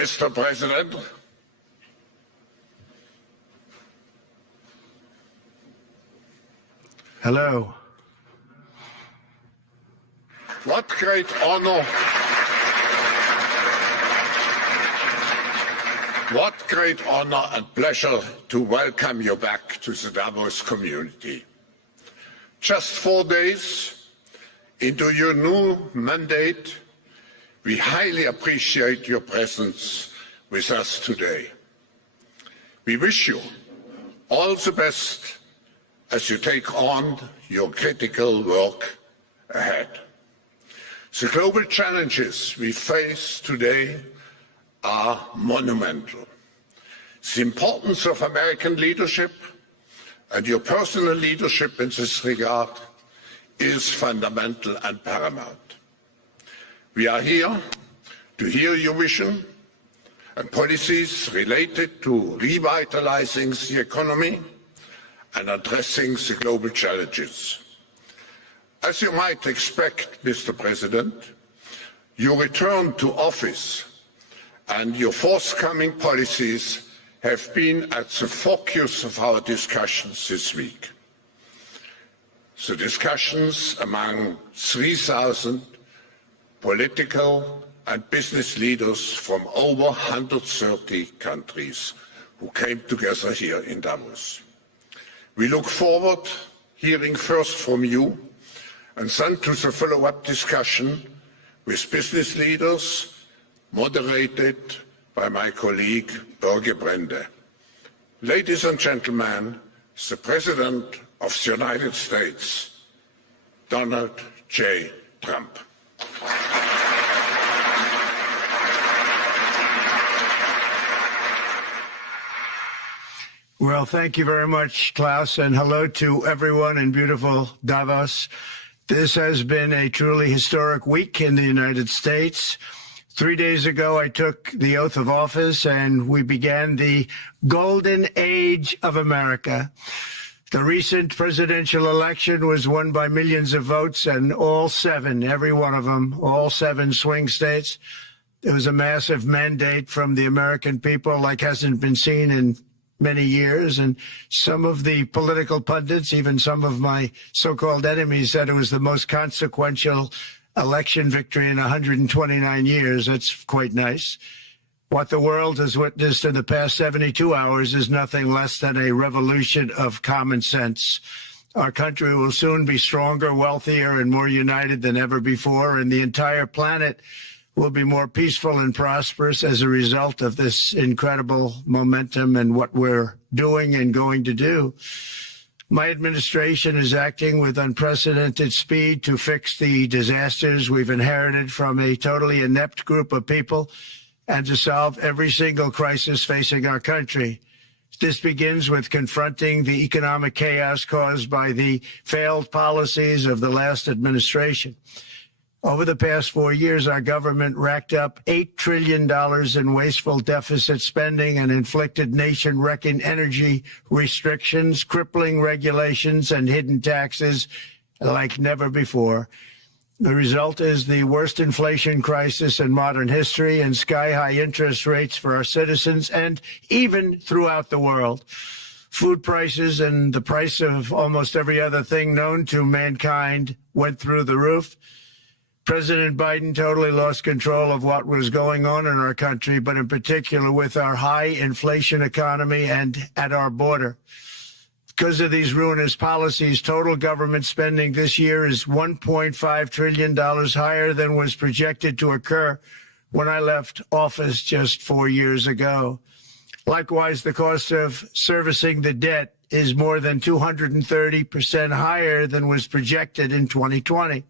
Mr. President, hello. What great honor, and pleasure to welcome you back to the Davos community. Just 4 days into your new mandate, we highly appreciate your presence with us today. We wish you all the best as you take on your critical work ahead. The global challenges we face today are monumental. The importance of American leadership and your personal leadership in this regard is fundamental and paramount. We are here to hear your vision and policies related to revitalizing the economy and addressing the global challenges. As you might expect, Mr. President, your return to office and your forthcoming policies have been at the focus of our discussions this week. The discussions among 3,000 political and business leaders from over 130 countries who came together here in Davos. We look forward to hearing first from you and then to the follow-up discussion with business leaders, moderated by my colleague Børge Brende. Ladies and gentlemen, the President of the United States, Donald J. Trump. Well, thank you very much, Klaus, and hello to everyone in beautiful Davos. This has been a truly historic week in the United States. 3 days ago, I took the oath of office, and we began the golden age of America. The recent presidential election was won by millions of votes, and all seven, every one of them, all seven swing states. It was a massive mandate from the American people like hasn't been seen in many years, and some of the political pundits, even some of my so-called enemies, said it was the most consequential election victory in 129 years. That's quite nice. What the world has witnessed in the past 72 hours is nothing less than a revolution of common sense. Our country will soon be stronger, wealthier, and more united than ever before, and the entire planet will be more peaceful and prosperous as a result of this incredible momentum and what we're doing and going to do. My administration is acting with unprecedented speed to fix the disasters we've inherited from a totally inept group of people and to solve every single crisis facing our country. This begins with confronting the economic chaos caused by the failed policies of the last administration. Over the past 4 years, our government racked up $8 trillion in wasteful deficit spending and inflicted nation-wrecking energy restrictions, crippling regulations, and hidden taxes like never before. The result is the worst inflation crisis in modern history and sky-high interest rates for our citizens and even throughout the world. Food prices and the price of almost every other thing known to mankind went through the roof. President Biden totally lost control of what was going on in our country, but in particular with our high inflation economy and at our border. Because of these ruinous policies, total government spending this year is $1.5 trillion higher than was projected to occur when I left office just 4 years ago. Likewise, the cost of servicing the debt is more than 230% higher than was projected in 2020.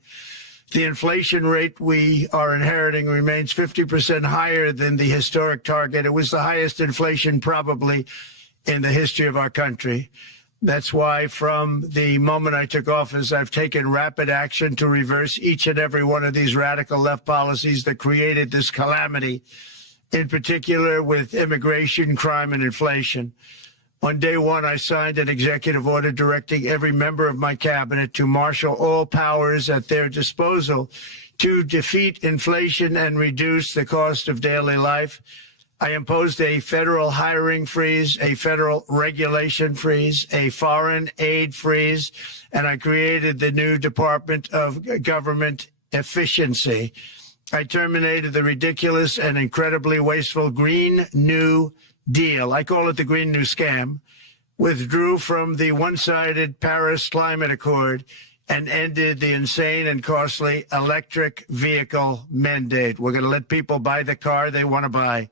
The inflation rate we are inheriting remains 50% higher than the historic target. It was the highest inflation probably in the history of our country. That's why from the moment I took office, I've taken rapid action to reverse each and every one of these radical left policies that created this calamity, in particular with immigration, crime, and inflation. On day one, I signed an executive order directing every member of my cabinet to marshal all powers at their disposal to defeat inflation and reduce the cost of daily life. I imposed a federal hiring freeze, a federal regulation freeze, a foreign aid freeze, and I created the new Department of Government Efficiency. I terminated the ridiculous and incredibly wasteful Green New Deal. I call it the Green New Scam. Withdrew from the one-sided Paris Climate Accord and ended the insane and costly electric vehicle mandate. We're going to let people buy the car they want to buy.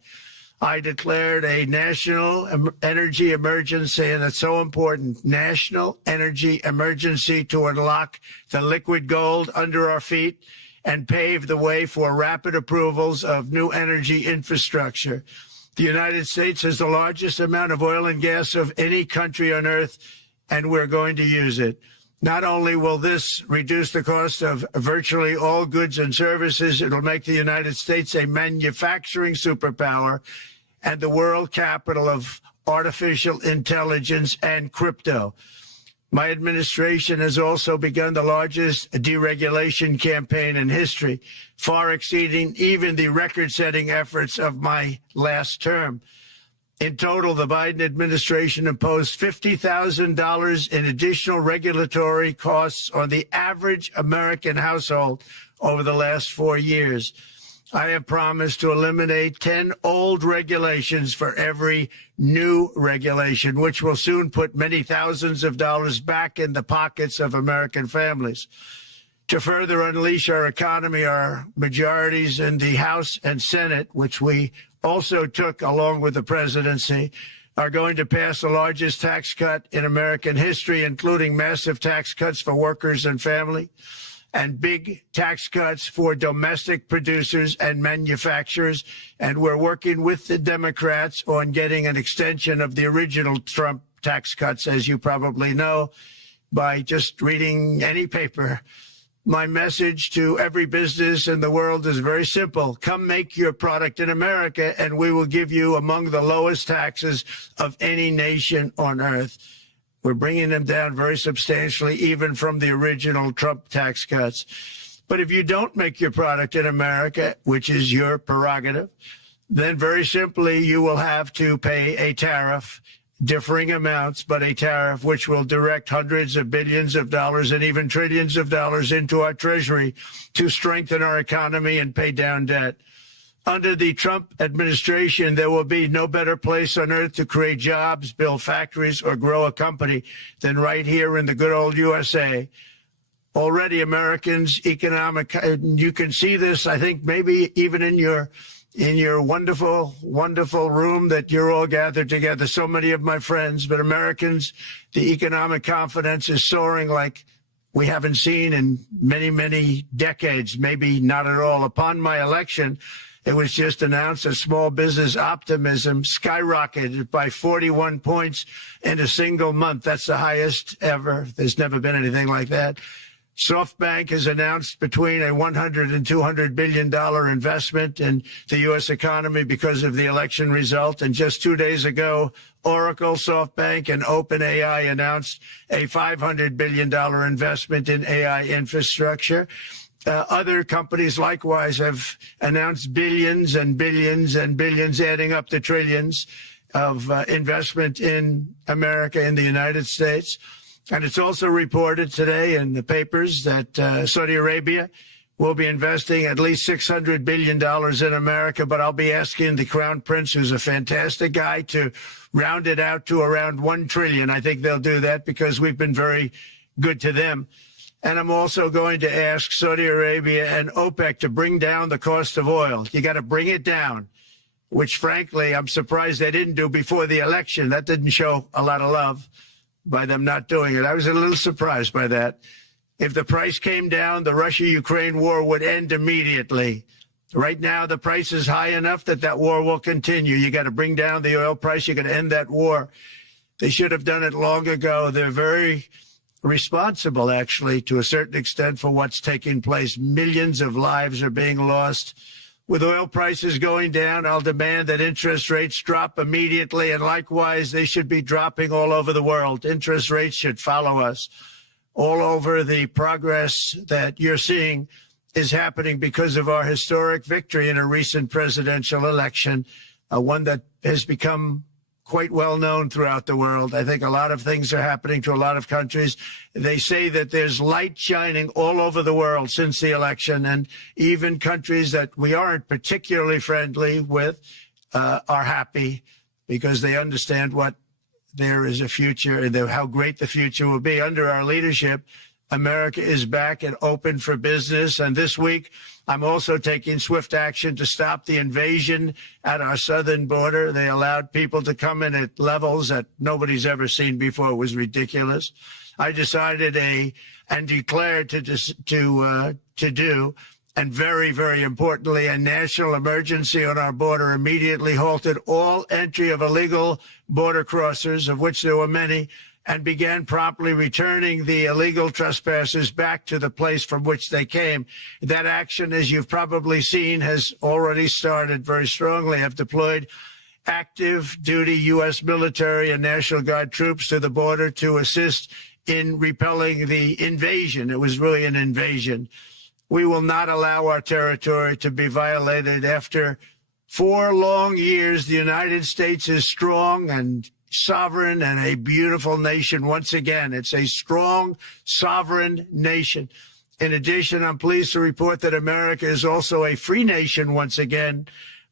I declared a national energy emergency, and it's so important, national energy emergency to unlock the liquid gold under our feet and pave the way for rapid approvals of new energy infrastructure. The United States has the largest amount of oil and gas of any country on earth, and we're going to use it. Not only will this reduce the cost of virtually all goods and services, it'll make the United States a manufacturing superpower and the world capital of artificial intelligence and crypto. My administration has also begun the largest deregulation campaign in history, far exceeding even the record-setting efforts of my last term. In total, the Biden administration imposed $50,000 in additional regulatory costs on the average American household over the last 4 years. I have promised to eliminate 10 old regulations for every new regulation, which will soon put many thousands of dollars back in the pockets of American families. To further unleash our economy, our majorities in the House and Senate, which we also took along with the presidency, are going to pass the largest tax cut in American history, including massive tax cuts for workers and family, and big tax cuts for domestic producers and manufacturers. And we're working with the Democrats on getting an extension of the original Trump tax cuts, as you probably know, by just reading any paper. My message to every business in the world is very simple. Come make your product in America, and we will give you among the lowest taxes of any nation on earth. We're bringing them down very substantially, even from the original Trump tax cuts. But if you don't make your product in America, which is your prerogative, then very simply you will have to pay a tariff, differing amounts, but a tariff which will direct hundreds of billions of dollars and even trillions of dollars into our treasury to strengthen our economy and pay down debt. Under the Trump administration, there will be no better place on earth to create jobs, build factories, or grow a company than right here in the good old USA. Already Americans' economic, you can see this, I think, maybe even in your wonderful, wonderful room that you're all gathered together, so many of my friends, but Americans, the economic confidence is soaring like we haven't seen in many, many decades, maybe not at all. Upon my election, it was just announced that small business optimism skyrocketed by 41 points in a single month. That's the highest ever. There's never been anything like that. SoftBank has announced between a $100 and $200 billion investment in the U.S. economy because of the election result. And just 2 days ago, Oracle, SoftBank, and OpenAI announced a $500 billion investment in AI infrastructure. Other companies likewise have announced billions and billions and billions, adding up to trillions of investment in America, in the United States. And it's also reported today in the papers that Saudi Arabia will be investing at least $600 billion in America. But I'll be asking the Crown Prince, who's a fantastic guy, to round it out to around $1 trillion. I think they'll do that because we've been very good to them. And I'm also going to ask Saudi Arabia and OPEC to bring down the cost of oil. You got to bring it down, which, frankly, I'm surprised they didn't do before the election. That didn't show a lot of love by them not doing it. I was a little surprised by that. If the price came down, the Russia-Ukraine war would end immediately. Right now, the price is high enough that that war will continue. You got to bring down the oil price. You got to end that war. They should have done it long ago. They're very responsible, actually, to a certain extent, for what's taking place. Millions of lives are being lost. With oil prices going down, I'll demand that interest rates drop immediately, and likewise, they should be dropping all over the world. Interest rates should follow us. All over, the progress that you're seeing is happening because of our historic victory in a recent presidential election. one that has become quite well known throughout the world. I think a lot of things are happening to a lot of countries. They say that there's light shining all over the world since the election, and even countries that we aren't particularly friendly with are happy because they understand what there is a future and how great the future will be. Under our leadership, America is back and open for business. And this week, I'm also taking swift action to stop the invasion at our southern border. They allowed people to come in at levels that nobody's ever seen before. It was ridiculous. I decided and declared to do, and very, very importantly, a national emergency on our border, immediately halted all entry of illegal border crossers, of which there were many, and began promptly returning the illegal trespassers back to the place from which they came. That action, as you've probably seen, has already started very strongly. I've deployed active duty U.S. military and National Guard troops to the border to assist in repelling the invasion. It was really an invasion. We will not allow our territory to be violated. After 4 long years, the United States is strong and sovereign and a beautiful nation once again. It's a strong, sovereign nation. In addition, I'm pleased to report that America is also a free nation once again.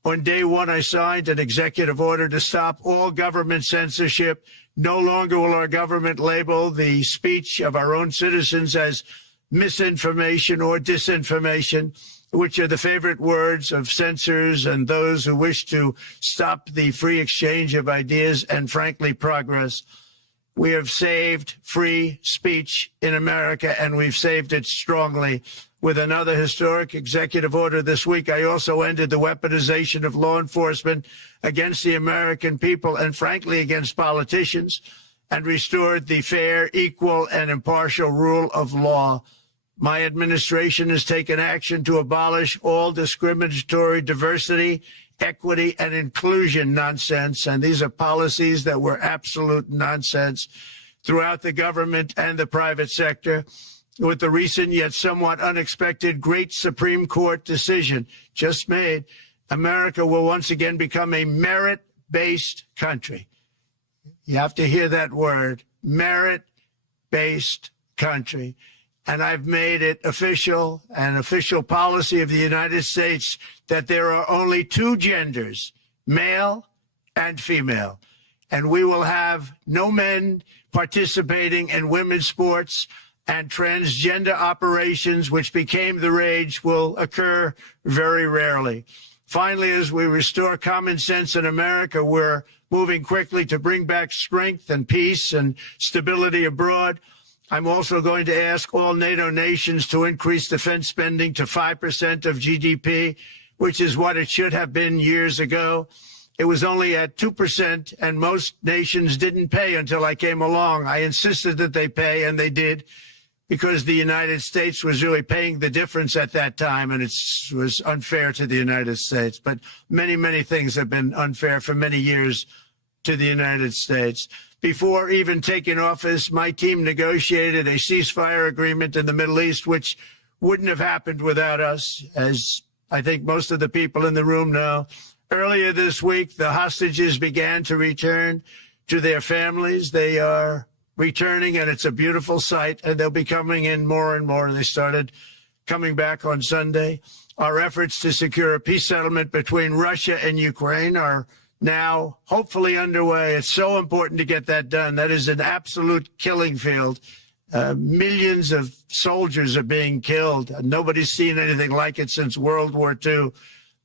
On day one, I signed an executive order to stop all government censorship. No longer will our government label the speech of our own citizens as misinformation or disinformation, which are the favorite words of censors and those who wish to stop the free exchange of ideas and, frankly, progress. We have saved free speech in America, and we've saved it strongly. With another historic executive order this week, I also ended the weaponization of law enforcement against the American people and, frankly, against politicians, and restored the fair, equal, and impartial rule of law. My administration has taken action to abolish all discriminatory diversity, equity, and inclusion nonsense. And these are policies that were absolute nonsense throughout the government and the private sector. With the recent yet somewhat unexpected great Supreme Court decision just made, America will once again become a merit-based country. You have to hear that word, merit-based country. And I've made it official, an official policy of the United States, that there are only 2 genders, male and female. And we will have no men participating in women's sports, and transgender operations, which became the rage, will occur very rarely. Finally, as we restore common sense in America, we're moving quickly to bring back strength and peace and stability abroad. I'm also going to ask all NATO nations to increase defense spending to 5% of GDP, which is what it should have been years ago. It was only at 2%, and most nations didn't pay until I came along. I insisted that they pay, and they did, because the United States was really paying the difference at that time, and it was unfair to the United States. But many, many things have been unfair for many years to the United States. Before even taking office, my team negotiated a ceasefire agreement in the Middle East, which wouldn't have happened without us, as I think most of the people in the room know. Earlier this week, the hostages began to return to their families. They are returning, and it's a beautiful sight, and they'll be coming in more and more. They started coming back on Sunday. Our efforts to secure a peace settlement between Russia and Ukraine are now hopefully underway. It's so important to get that done. That is an absolute killing field. Millions of soldiers are being killed. Nobody's seen anything like it since World War II.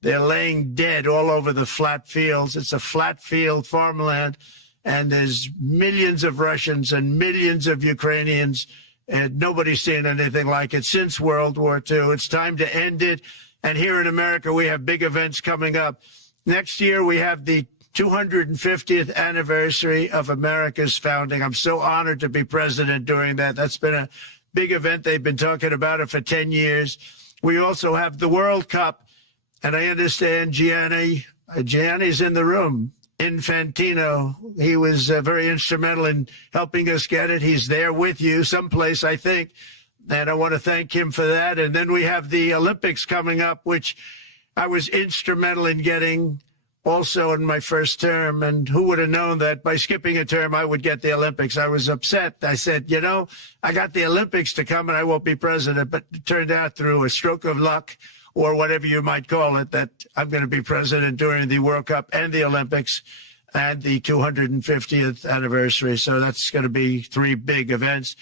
They're laying dead all over the flat fields. It's a flat field farmland, and there's millions of Russians and millions of Ukrainians, and nobody's seen anything like it since World War II. It's time to end it. And here in America, we have big events coming up. Next year, we have the 250th anniversary of America's founding. I'm so honored to be president during that. That's been a big event. They've been talking about it for 10 years. We also have the World Cup, and I understand Gianni's in the room. Infantino, he was very instrumental in helping us get it. He's there with you someplace, I think, and I want to thank him for that. And then we have the Olympics coming up, which I was instrumental in getting also in my first term. And who would have known that by skipping a term, I would get the Olympics? I was upset. I said, you know, I got the Olympics to come and I won't be president. But it turned out through a stroke of luck, or whatever you might call it, that I'm going to be president during the World Cup and the Olympics and the 250th anniversary. So that's going to be 3 big events.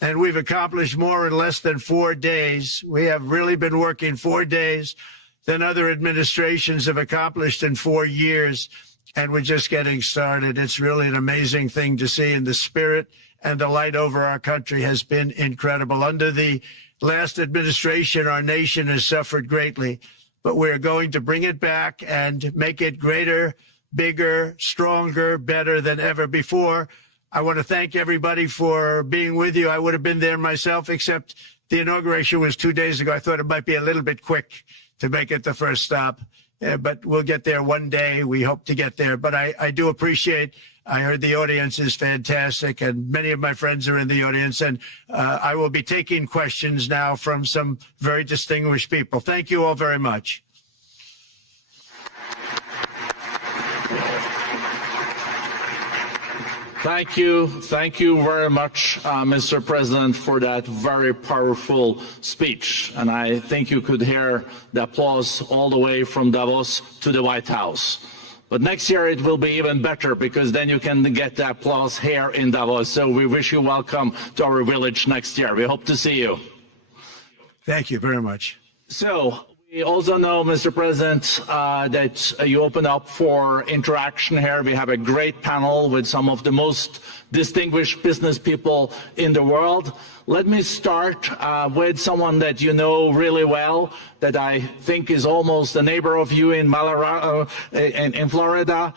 And we've accomplished more in less than 4 days. We have really been working 4 days than other administrations have accomplished in 4 years. And we're just getting started. It's really an amazing thing to see, and the spirit and the light over our country has been incredible. Under the last administration, our nation has suffered greatly, but we're going to bring it back and make it greater, bigger, stronger, better than ever before. I want to thank everybody for being with you. I would have been there myself, except the inauguration was 2 days ago. I thought it might be a little bit quick to make it the first stop, but we'll get there one day. We hope to get there. But I do appreciate, I heard the audience is fantastic, and many of my friends are in the audience, and I will be taking questions now from some very distinguished people. Thank you all very much. Thank you very much, Mr. President, for that very powerful speech. And I think you could hear the applause all the way from Davos to the White House. But next year it will be even better, because then you can get the applause here in Davos. So we wish you welcome to our village next year. We hope to see you. Thank you very much. So we also know, Mr. President, that you open up for interaction here. We have a great panel with some of the most distinguished business people in the world. Let me start with someone that you know really well, that I think is almost a neighbor of you in Florida.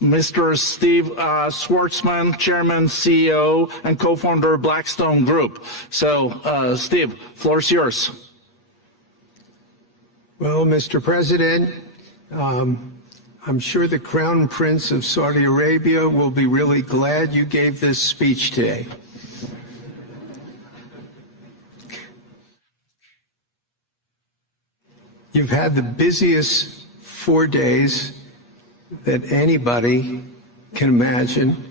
Mr. Steve Schwarzman, Chairman, CEO, and co-founder of Blackstone Group. So, Steve, floor is yours. Well, Mr. President, I'm sure the Crown Prince of Saudi Arabia will be really glad you gave this speech today. You've had the busiest 4 days that anybody can imagine,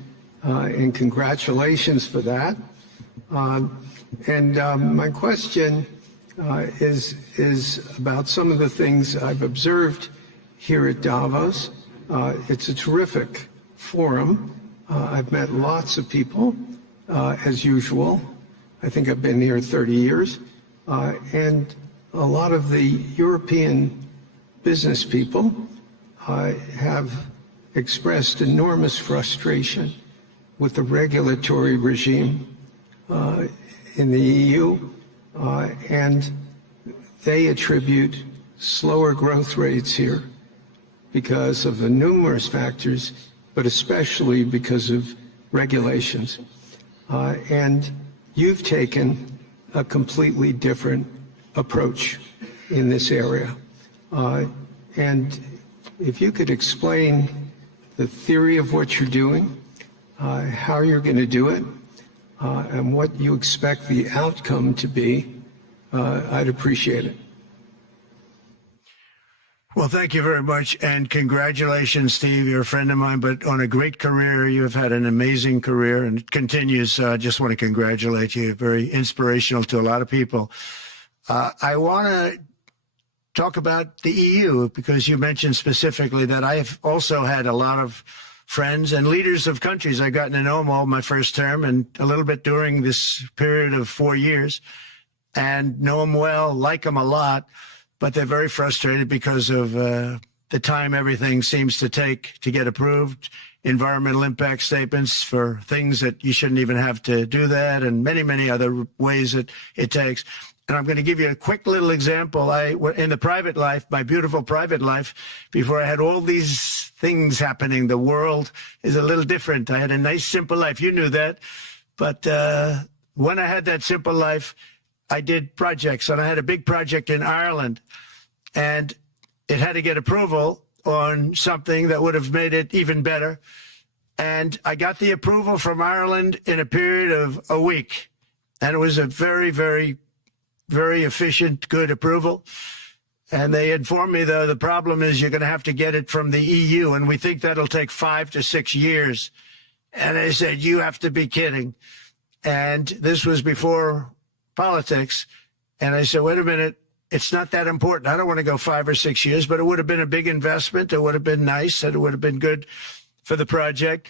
and congratulations for that. My question is about some of the things I've observed here at Davos. It's a terrific forum. I've met lots of people, as usual. I think I've been here 30 years. And a lot of the European business people have expressed enormous frustration with the regulatory regime in the EU. And they attribute slower growth rates here because of the numerous factors, but especially because of regulations. And you've taken a completely different approach in this area. And if you could explain the theory of what you're doing, how you're going to do it, and what you expect the outcome to be, I'd appreciate it. Well, thank you very much, and congratulations, Steve. You're a friend of mine, but on a great career. You have had an amazing career, and it continues. I just want to congratulate you. Very inspirational to a lot of people. I want to talk about the EU, because you mentioned specifically that I have also had a lot of friends and leaders of countries. I've gotten to know them all my first term and a little bit during this period of 4 years, and know them well, like them a lot, but they're very frustrated because of the time everything seems to take to get approved, environmental impact statements for things that you shouldn't even have to do that, and many, many other ways that it takes. And I'm going to give you a quick little example. In the private life, my beautiful private life, before I had all these things happening, the world is a little different. I had a nice, simple life. You knew that. But when I had that simple life, I did projects. And I had a big project in Ireland. And it had to get approval on something that would have made it even better. And I got the approval from Ireland in a period of a week. And it was a very, very, very efficient, good approval. And they informed me, though, the problem is you're going to have to get it from the EU, and we think that'll take 5 to 6 years. And I said, you have to be kidding. And this was before politics. And I said, wait a minute, it's not that important. I don't want to go 5 or 6 years, but it would have been a big investment. It would have been nice, and it would have been good for the project.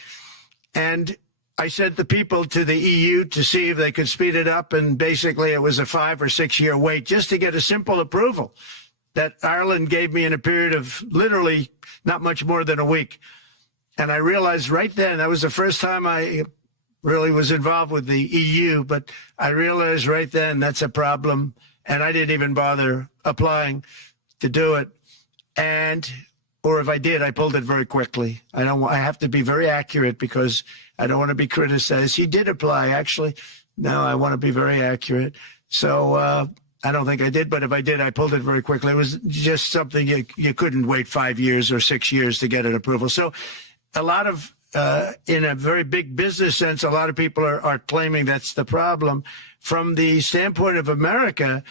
And I sent the people to the EU to see if they could speed it up. And basically it was a 5 or 6 year wait just to get a simple approval that Ireland gave me in a period of literally not much more than a week. And I realized right then, that was the first time I really was involved with the EU, but I realized right then that's a problem. And I didn't even bother applying to do it. Or if I did, I pulled it very quickly. I have to be very accurate because I don't want to be criticized. He did apply, actually. No, I want to be very accurate. So I don't think I did, but if I did, I pulled it very quickly. It was just something you couldn't wait 5 years or 6 years to get an approval. So a lot of, in a very big business sense, a lot of people are claiming that's the problem. From the standpoint of America,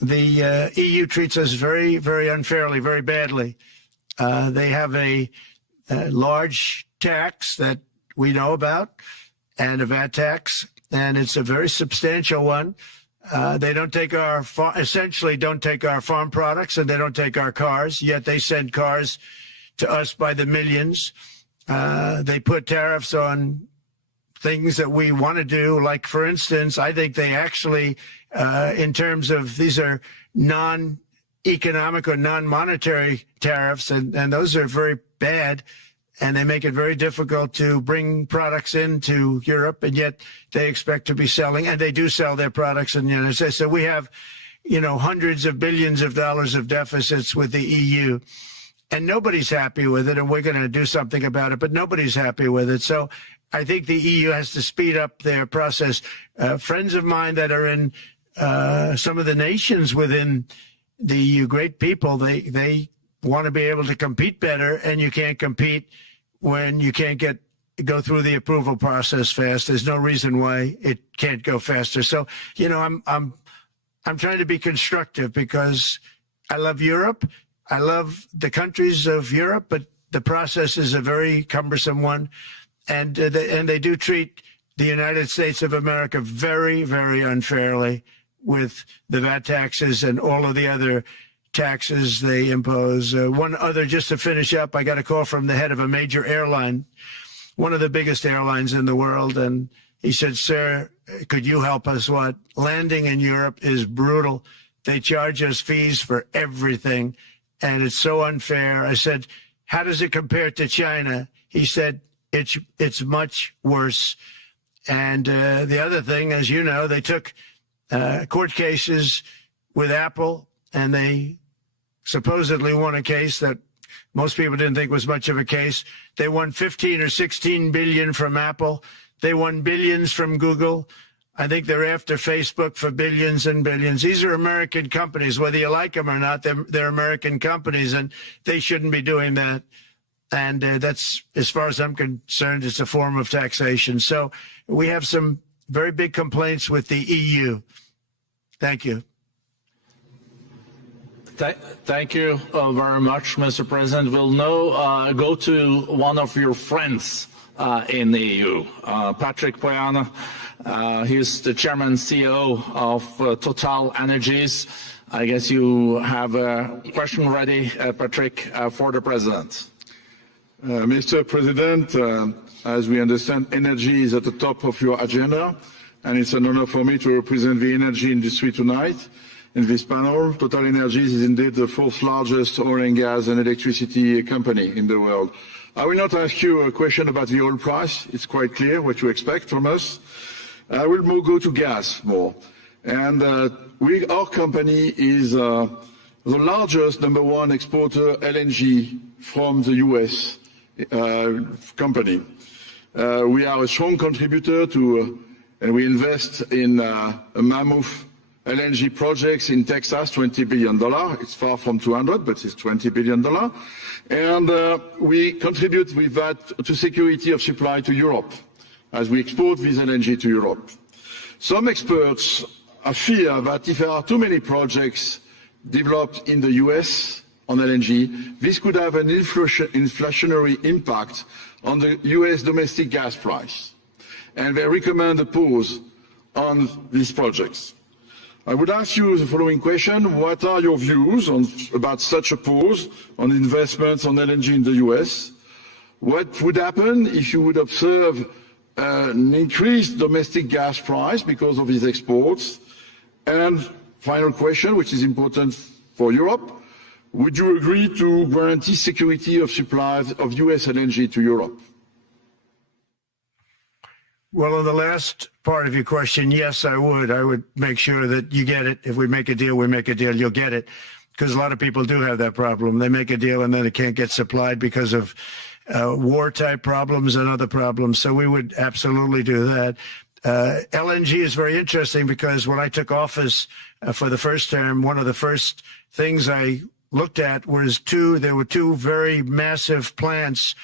the EU treats us very, very unfairly, very badly. They have a large tax that we know about, and a VAT tax, and it's a very substantial one. They don't take essentially don't take our farm products, and they don't take our cars, yet they send cars to us by the millions. They put tariffs on things that we want to do, like, for instance, I think they actually, in terms of, these are non-economic or non-monetary tariffs, and those are very bad, and they make it very difficult to bring products into Europe, and yet they expect to be selling, and they do sell their products in the United States. So we have, hundreds of billions of dollars of deficits with the EU, and nobody's happy with it, and we're going to do something about it, but nobody's happy with it. So I think the EU has to speed up their process. Friends of mine that are in some of the nations within the EU, great people, they want to be able to compete better, and you can't compete when you can't go through the approval process fast. There's no reason why it can't go faster. So, I'm trying to be constructive because I love Europe. I love the countries of Europe, but the process is a very cumbersome one. And they do treat the United States of America very, very unfairly with the VAT taxes and all of the other taxes they impose. One other, just to finish up, I got a call from the head of a major airline, one of the biggest airlines in the world, and he said, sir, could you help us? What? Landing in Europe is brutal. They charge us fees for everything, and it's so unfair. I said, how does it compare to China? He said, it's much worse. And the other thing, as you know, they took court cases with Apple, and they supposedly won a case that most people didn't think was much of a case. They won 15 or 16 billion from Apple. They won billions from Google. I think they're after Facebook for billions and billions. These are American companies, whether you like them or not. They're American companies, and they shouldn't be doing that. And that's, as far as I'm concerned, it's a form of taxation. So we have some very big complaints with the EU. Thank you. Thank you very much, Mr. President. We'll now go to one of your friends in the EU, Patrick Pouyanné. He's the chairman and CEO of Total Energies. I guess you have a question ready, Patrick, for the president. Mr. President, as we understand, energy is at the top of your agenda, and it's an honor for me to represent the energy industry tonight in this panel. Total Energies is indeed the fourth largest oil and gas and electricity company in the world. I will not ask you a question about the oil price. It's quite clear what you expect from us. I will more go to gas more. And our company is the largest #1 exporter LNG from the US company. We are a strong contributor to, and we invest in a mammoth LNG projects in Texas, $20 billion. It's far from 200, but it's $20 billion. And we contribute with that to security of supply to Europe as we export this LNG to Europe. Some experts fear that if there are too many projects developed in the US on LNG, this could have an inflationary impact on the US domestic gas price. And they recommend a pause on these projects. I would ask you the following question: what are your views about such a pause on investments on LNG in the US? What would happen if you would observe an increased domestic gas price because of these exports? And final question, which is important for Europe: would you agree to guarantee security of supplies of US LNG to Europe? Well, on the last part of your question, yes, I would. I would make sure that you get it. If we make a deal, we make a deal, you'll get it. Because a lot of people do have that problem. They make a deal and then it can't get supplied because of war-type problems and other problems. So we would absolutely do that. LNG is very interesting because when I took office for the first term, one of the first things I looked at was there were two very massive plants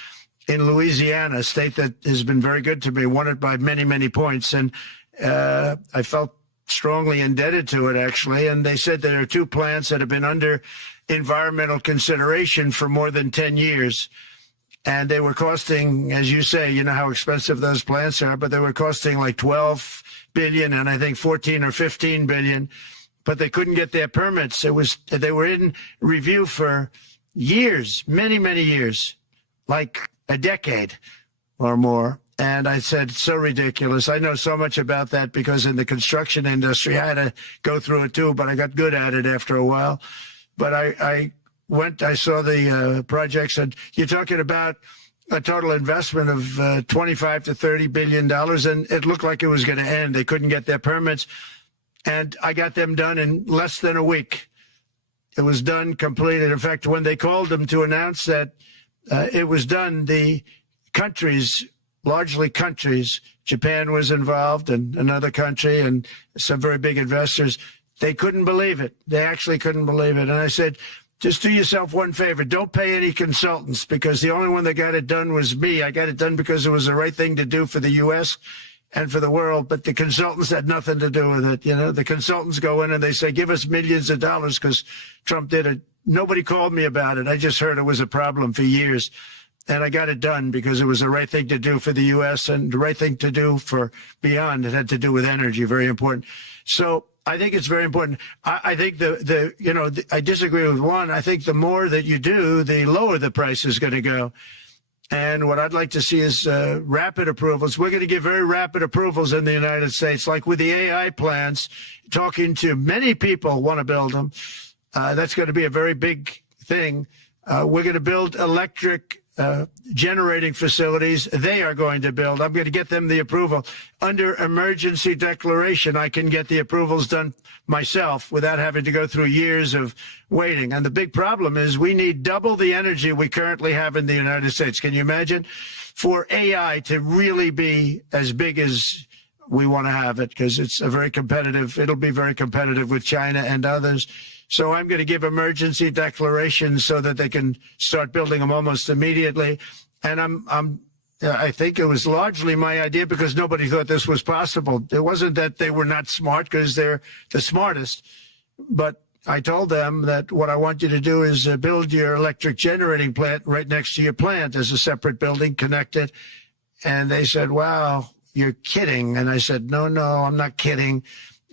in Louisiana, a state that has been very good to me, won it by many, many points. And I felt strongly indebted to it, actually. And they said there are two plants that have been under environmental consideration for more than 10 years. And they were costing, as you say, you know how expensive those plants are, but they were costing like 12 billion and I think 14 or 15 billion. But they couldn't get their permits. They were in review for years, many, many years, like a decade or more. And I said, so ridiculous. I know so much about that because in the construction industry, I had to go through it too, but I got good at it after a while. But I saw the projects, and you're talking about a total investment of 25 to $30 billion, and it looked like it was going to end. They couldn't get their permits. And I got them done in less than a week. It was done, completed. In fact, when they called them to announce that it was done, the countries, largely countries, Japan was involved and another country and some very big investors, they couldn't believe it. They actually couldn't believe it. And I said, just do yourself one favor. Don't pay any consultants, because the only one that got it done was me. I got it done because it was the right thing to do for the U.S. and for the world, but the consultants had nothing to do with it. You know, the consultants go in and they say, give us millions of dollars because Trump did it. Nobody called me about it. I just heard it was a problem for years. And I got it done because it was the right thing to do for the U.S. and the right thing to do for beyond. It had to do with energy, very important. So I think it's very important. I think I disagree with one. I think the more that you do, the lower the price is going to go. And what I'd like to see is rapid approvals. We're going to give very rapid approvals in the United States, like with the AI plants, talking to many people want to build them. That's going to be a very big thing. We're going to build electric generating facilities. They are going to build. I'm going to get them the approval. Under emergency declaration, I can get the approvals done myself without having to go through years of waiting. And the big problem is we need double the energy we currently have in the United States. Can you imagine? For AI to really be as big as we want to have it, because it's a very competitive, it'll be very competitive with China and others. So I'm going to give emergency declarations so that they can start building them almost immediately. And I think it was largely my idea because nobody thought this was possible. It wasn't that they were not smart, because they're the smartest. But I told them that what I want you to do is build your electric generating plant right next to your plant as a separate building, connected. And they said, wow, you're kidding. And I said, no, I'm not kidding.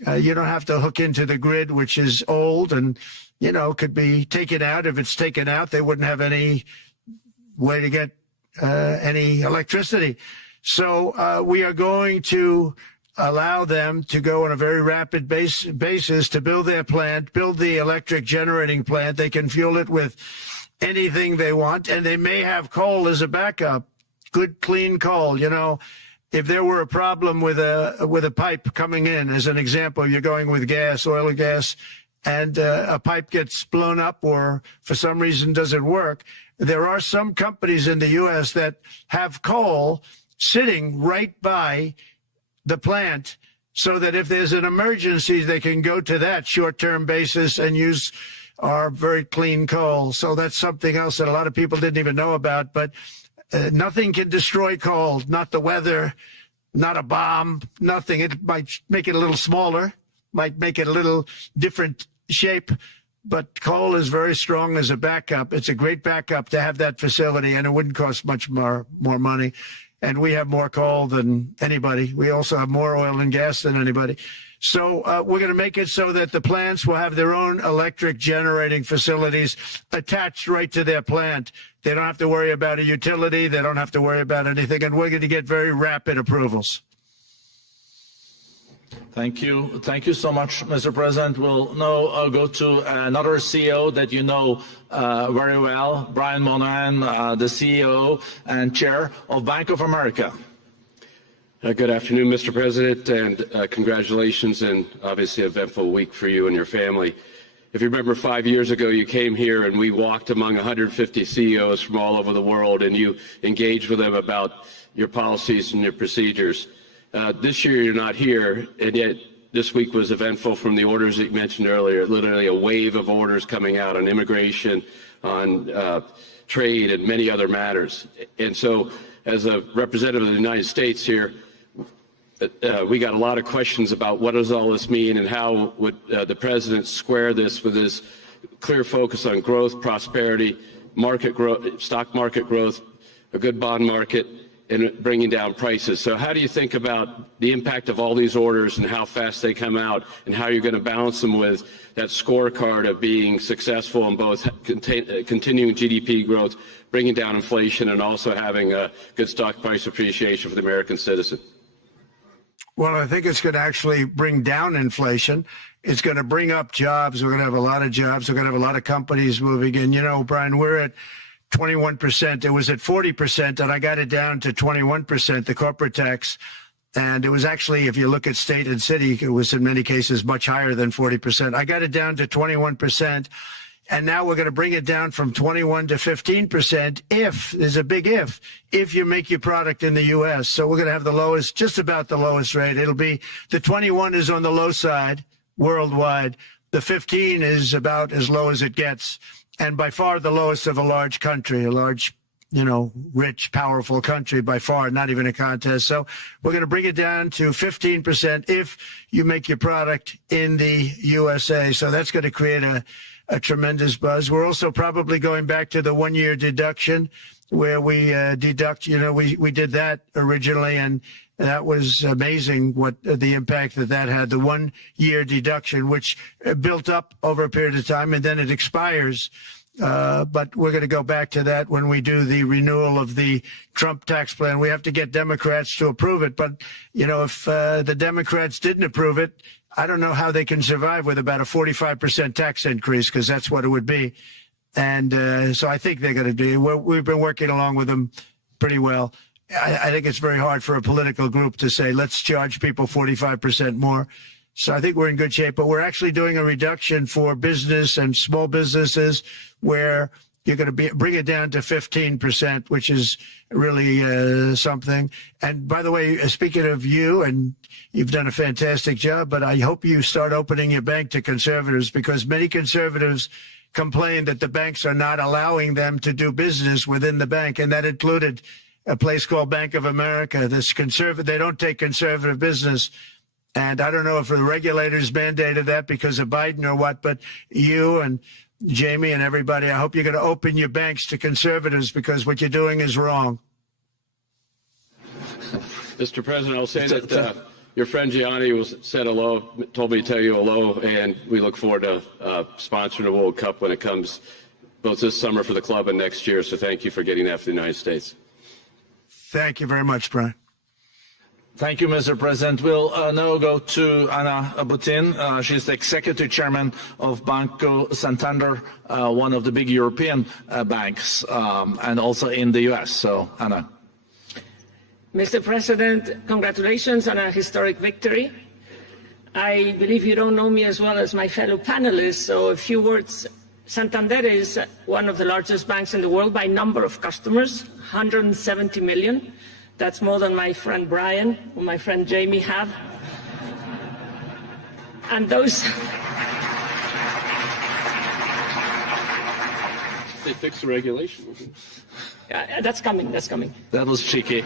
You don't have to hook into the grid, which is old and, could be taken out. If it's taken out, they wouldn't have any way to get any electricity. So we are going to allow them to go on a very rapid basis to build their plant, build the electric generating plant. They can fuel it with anything they want, and they may have coal as a backup, good, clean coal, If there were a problem with a pipe coming in, as an example, you're going with gas, oil or gas, and a pipe gets blown up or for some reason doesn't work, there are some companies in the U.S. that have coal sitting right by the plant so that if there's an emergency, they can go to that short-term basis and use our very clean coal. So that's something else that a lot of people didn't even know about, but nothing can destroy coal, not the weather, not a bomb, nothing. It might make it a little smaller, might make it a little different shape, but coal is very strong as a backup. It's a great backup to have that facility, and it wouldn't cost much more money. And we have more coal than anybody. We also have more oil and gas than anybody. So we're going to make it so that the plants will have their own electric generating facilities attached right to their plant. They don't have to worry about a utility. They don't have to worry about anything. And we're going to get very rapid approvals. Thank you. Thank you so much, Mr. President. We'll now go to another CEO that you know very well, Brian Moynihan, the CEO and Chair of Bank of America. Good afternoon, Mr. President, and congratulations and obviously an eventful week for you and your family. If you remember 5 years ago, you came here and we walked among 150 CEOs from all over the world and you engaged with them about your policies and your procedures. This year you're not here, and yet this week was eventful from the orders that you mentioned earlier, literally a wave of orders coming out on immigration, on trade, and many other matters. And so as a representative of the United States here, we got a lot of questions about what does all this mean and how would the president square this with his clear focus on growth, prosperity, market growth, stock market growth, a good bond market, and bringing down prices. So how do you think about the impact of all these orders and how fast they come out and how you're going to balance them with that scorecard of being successful in both continuing GDP growth, bringing down inflation, and also having a good stock price appreciation for the American citizen? Well, I think it's going to actually bring down inflation. It's going to bring up jobs. We're going to have a lot of jobs. We're going to have a lot of companies moving in. You know, Brian, we're at 21%. It was at 40%, and I got it down to 21%, the corporate tax. And it was actually, if you look at state and city, it was in many cases much higher than 40%. I got it down to 21%. And now we're going to bring it down from 21 to 15% if, there's a big if you make your product in the U.S. So we're going to have the lowest, just about the lowest rate. It'll be, the 21 is on the low side worldwide. The 15 is about as low as it gets. And by far the lowest of a large country, a large, you know, rich, powerful country by far, not even a contest. So we're going to bring it down to 15% if you make your product in the USA. So that's going to create a tremendous buzz. We're also probably going back to the 1 year deduction where we deduct, you know, we did that originally, and that was amazing what the impact that had, the 1 year deduction, which built up over a period of time and then it expires. But we're going to go back to that when we do the renewal of the Trump tax plan. We have to get Democrats to approve it. But, you know, if the Democrats didn't approve it, I don't know how they can survive with about a 45% tax increase, because that's what it would be. And so I think they're going to be, we've been working along with them pretty well. I think it's very hard for a political group to say, let's charge people 45% more. So I think we're in good shape, but we're actually doing a reduction for business and small businesses where you're going to bring it down to 15%, which is really something. And by the way, speaking of you, and you've done a fantastic job, but I hope you start opening your bank to conservatives, because many conservatives complain that the banks are not allowing them to do business within the bank. And that included a place called Bank of America. They don't take conservative business. And I don't know if the regulators mandated that because of Biden or what, but you and Jamie and everybody, I hope you're going to open your banks to conservatives, because what you're doing is wrong. Mr. President, I'll say that your friend Gianni said hello, told me to tell you hello, and we look forward to sponsoring the World Cup when it comes, both this summer for the club and next year. So thank you for getting that for the United States. Thank you very much, Brian. Thank you, Mr. President. We'll now go to Anna Butin. She's the executive chairman of Banco Santander, one of the big European banks, and also in the U.S. So, Anna. Mr. President, congratulations on a historic victory. I believe you don't know me as well as my fellow panelists, so a few words. Santander is one of the largest banks in the world by number of customers, 170 million. That's more than my friend Brian or my friend Jamie have. And those... They fixed the regulation. That's coming, that's coming. That was cheeky.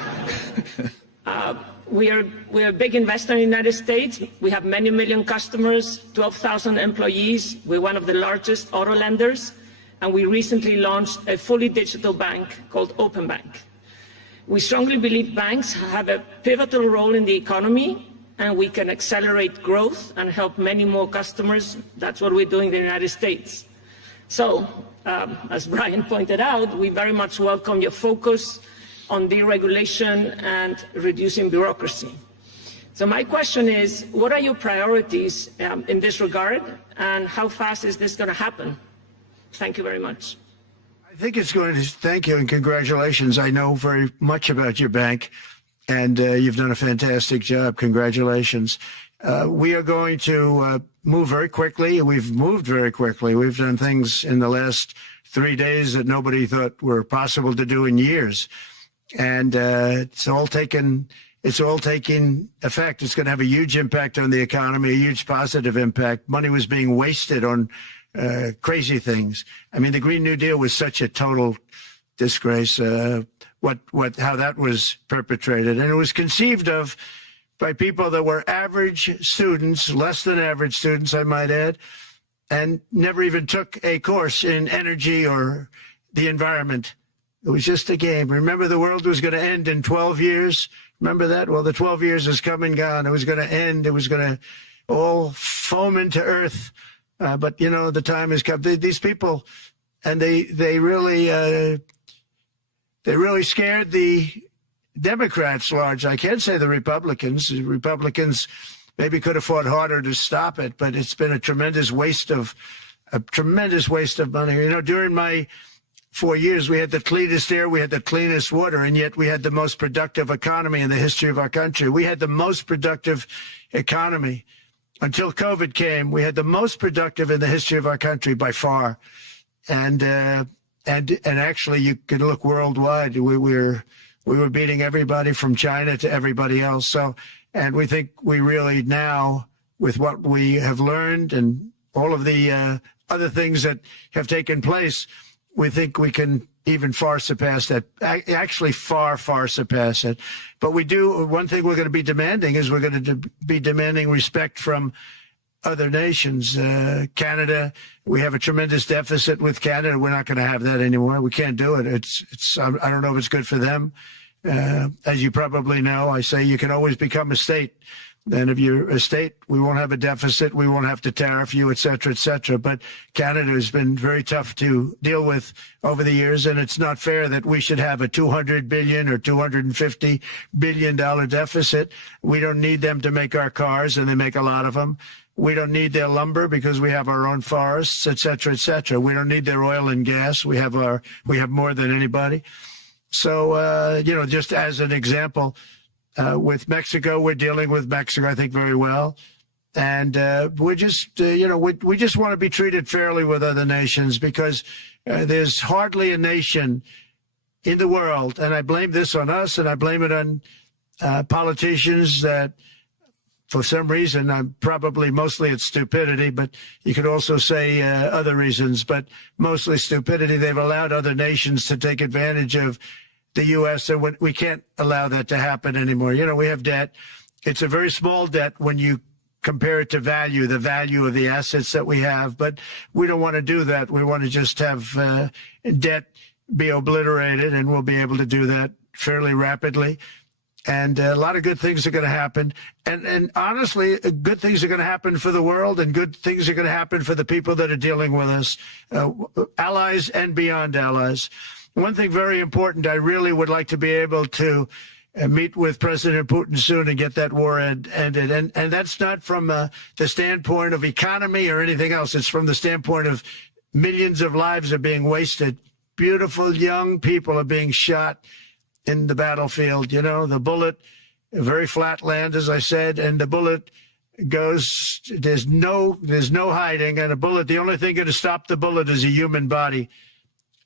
we're a big investor in the United States. We have many million customers, 12,000 employees. We're one of the largest auto lenders, and we recently launched a fully digital bank called Open Bank. We strongly believe banks have a pivotal role in the economy, and we can accelerate growth and help many more customers. That's what we're doing in the United States. So, as Brian pointed out, we very much welcome your focus on deregulation and reducing bureaucracy. So my question is, what are your priorities in this regard, and how fast is this going to happen? Thank you very much. I think it's going to, thank you and congratulations. I know very much about your bank, and you've done a fantastic job. Congratulations. We are going to move very quickly. We've moved very quickly. We've done things in the last 3 days that nobody thought were possible to do in years. And it's all taking effect. It's going to have a huge impact on the economy, a huge positive impact. Money was being wasted on crazy things. I mean, the Green New Deal was such a total disgrace. How that was perpetrated, and it was conceived of by people that were average students, less than average students, I might add, and never even took a course in energy or the environment. It was just a game. Remember, the world was going to end in 12 years. Remember that? Well, the 12 years has come and gone. It was going to end. It was going to all foam into earth. But, you know, the time has come. These people, and they really scared the Democrats large. I can't say the Republicans. The Republicans maybe could have fought harder to stop it, but it's been a tremendous waste of money. You know, during my 4 years, we had the cleanest air, we had the cleanest water, and yet we had the most productive economy in the history of our country. We had the most productive economy until COVID came. We had the most productive in the history of our country by far, and actually, you could look worldwide. We were beating everybody from China to everybody else. So, and we think we really now, with what we have learned and all of the other things that have taken place, we think we can even far surpass that, actually far surpass it. But we do, one thing we're going to be demanding is we're going to be demanding respect from other nations. Canada, we have a tremendous deficit with Canada. We're not going to have that anymore. We can't do it. I don't know if it's good for them. As you probably know, I say you can always become a state. Then if you're a state, we won't have a deficit. We won't have to tariff you, et cetera, et cetera. But Canada has been very tough to deal with over the years, and it's not fair that we should have a $200 billion or $250 billion deficit. We don't need them to make our cars, and they make a lot of them. We don't need their lumber because we have our own forests, et cetera, et cetera. We don't need their oil and gas. We have more than anybody. So, you know, just as an example, with Mexico, we're dealing with Mexico, I think, very well. And we're just, you know, we just want to be treated fairly with other nations because there's hardly a nation in the world, and I blame this on us, and I blame it on politicians that, for some reason, probably mostly it's stupidity, but you could also say other reasons, but mostly stupidity. They've allowed other nations to take advantage of the U.S., and we can't allow that to happen anymore. You know, we have debt. It's a very small debt when you compare it to the value of the assets that we have, but we don't want to do that. We want to just have debt be obliterated, and we'll be able to do that fairly rapidly. And a lot of good things are going to happen. And honestly, good things are going to happen for the world, and good things are going to happen for the people that are dealing with us, allies and beyond allies. One thing very important, I really would like to be able to meet with President Putin soon and get that war ended. And that's not from the standpoint of economy or anything else. It's from the standpoint of millions of lives are being wasted. Beautiful young people are being shot in the battlefield. You know, the bullet, very flat land, as I said, and the bullet goes, there's no hiding. And a bullet, the only thing going to stop the bullet is a human body.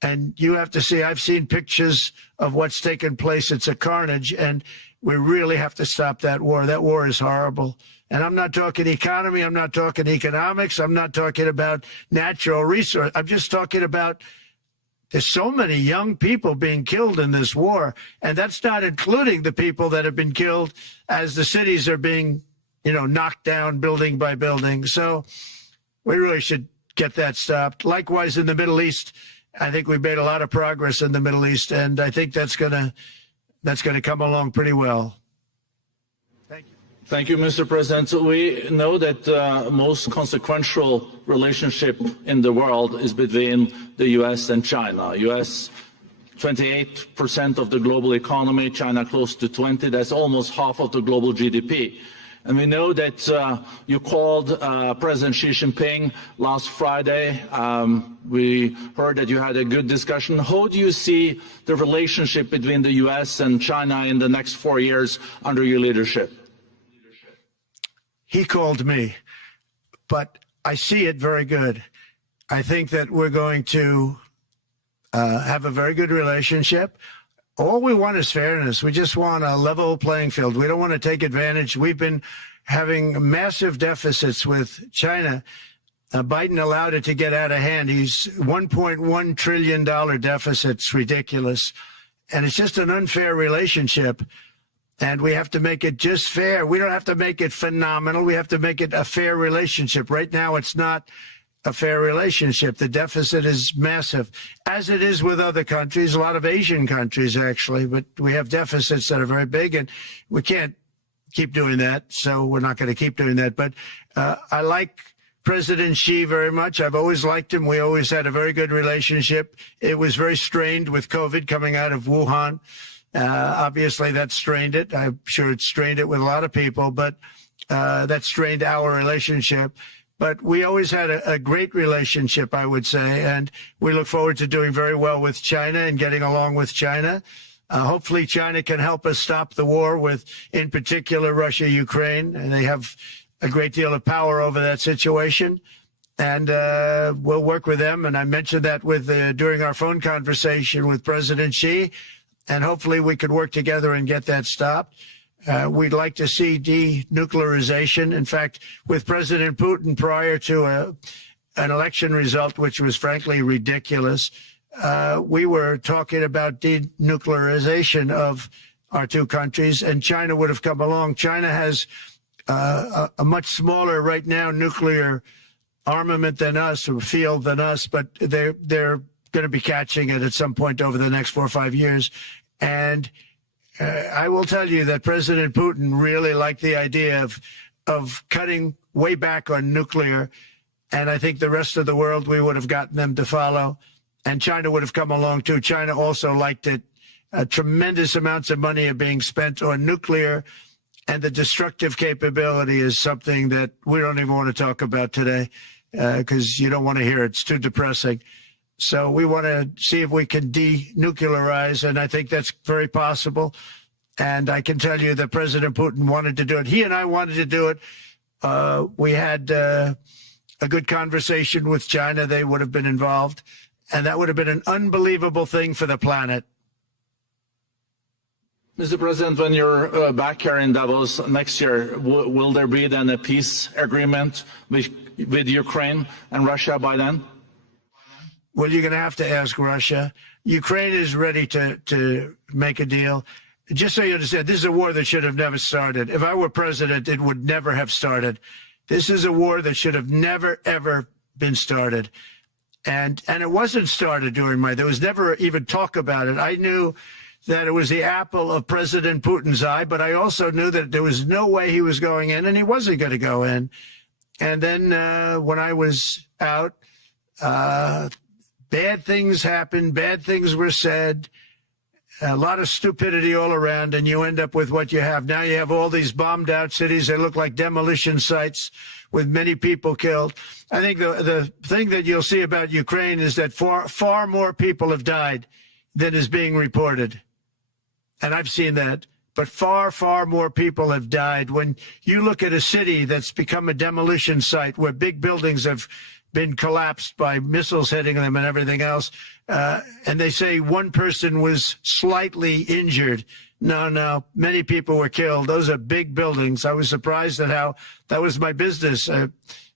And you have to see, I've seen pictures of what's taken place. It's a carnage, and we really have to stop that war. That war is horrible. And I'm not talking economy. I'm not talking economics. I'm not talking about natural resource. I'm just talking about There's so many young people being killed in this war, and that's not including the people that have been killed as the cities are being, knocked down building by building. So we really should get that stopped. Likewise, in the Middle East, I think we've made a lot of progress in the Middle East, and I think that's gonna come along pretty well. Thank you. Thank you, Mr. President. So we know that the most consequential relationship in the world is between the U.S. and China. U.S. 28% of the global economy, China close to 20. That's almost half of the global GDP. And we know that you called President Xi Jinping last Friday. We heard that you had a good discussion. How do you see the relationship between the U.S. and China in the next 4 years under your leadership? He called me, but I see it very good. I think that we're going to have a very good relationship. All we want is fairness. We just want a level playing field. We don't want to take advantage. We've been having massive deficits with China. Biden allowed it to get out of hand. He's $1.1 trillion deficit. It's ridiculous. And it's just an unfair relationship. And we have to make it just fair. We don't have to make it phenomenal. We have to make it a fair relationship. Right now, it's not a fair relationship. The deficit is massive, as it is with other countries, a lot of Asian countries, actually. But we have deficits that are very big, and we can't keep doing that. So we're not going to keep doing that. But I like President Xi very much. I've always liked him. We always had a very good relationship. It was very strained with COVID coming out of Wuhan. Obviously, that strained it. I'm sure it strained it with a lot of people, but that strained our relationship. But we always had a great relationship, I would say, and we look forward to doing very well with China and getting along with China. Hopefully, China can help us stop the war with, in particular, Russia, Ukraine, and they have a great deal of power over that situation. And we'll work with them. And I mentioned that during our phone conversation with President Xi. And hopefully we could work together and get that stopped. We'd like to see denuclearization. In fact, with President Putin, prior to an election result, which was frankly ridiculous, we were talking about denuclearization of our two countries, and China would have come along. China has a much smaller right now nuclear armament than us, or field than us, but they're going to be catching it at some point over the next 4 or 5 years. And I will tell you that President Putin really liked the idea of cutting way back on nuclear. And I think the rest of the world, we would have gotten them to follow. And China would have come along, too. China also liked it. Tremendous amounts of money are being spent on nuclear. And the destructive capability is something that we don't even want to talk about today because you don't want to hear it. It's too depressing. So we want to see if we can denuclearize, and I think that's very possible. And I can tell you that President Putin wanted to do it. He and I wanted to do it. We had a good conversation with China. They would have been involved, and that would have been an unbelievable thing for the planet. Mr. President, when you're back here in Davos next year, will there be then a peace agreement with Ukraine and Russia by then? Well, you're going to have to ask Russia. Ukraine is ready to make a deal. Just so you understand, this is a war that should have never started. If I were president, it would never have started. This is a war that should have never, ever been started. And it wasn't started during there was never even talk about it. I knew that it was the apple of President Putin's eye, but I also knew that there was no way he was going in, and he wasn't going to go in. And then when I was out, bad things happened, bad things were said, a lot of stupidity all around, and you end up with what you have. Now you have all these bombed out cities that look like demolition sites with many people killed. I think the thing that you'll see about Ukraine is that far more people have died than is being reported. And I've seen that. But far, far more people have died. When you look at a city that's become a demolition site where big buildings have been collapsed by missiles hitting them and everything else, and they say one person was slightly injured. No. Many people were killed. Those are big buildings. I was surprised at how that was my business.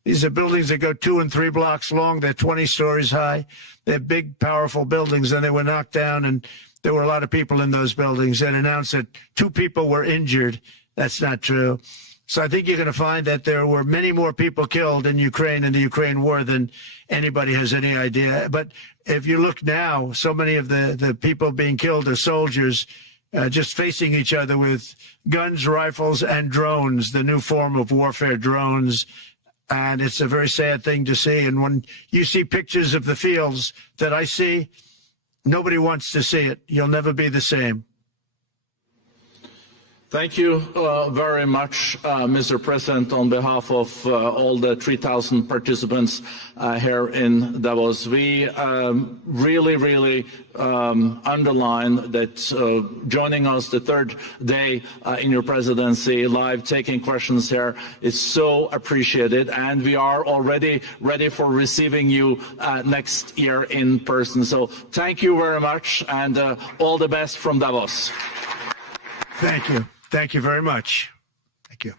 These are buildings that go 2 and 3 blocks long. They're 20 stories high. They're big, powerful buildings, and they were knocked down, and there were a lot of people in those buildings. That announced that 2 people were injured. That's not true. So I think you're going to find that there were many more people killed in Ukraine in the Ukraine war than anybody has any idea. But if you look now, so many of the people being killed are soldiers just facing each other with guns, rifles, and drones, the new form of warfare, drones. And it's a very sad thing to see. And when you see pictures of the fields that I see, nobody wants to see it. You'll never be the same. Thank you very much, Mr. President, on behalf of all the 3,000 participants here in Davos. We really underline that joining us the third day in your presidency, live taking questions here is so appreciated, and we are already ready for receiving you next year in person. So thank you very much, and all the best from Davos. Thank you. Thank you very much. Thank you.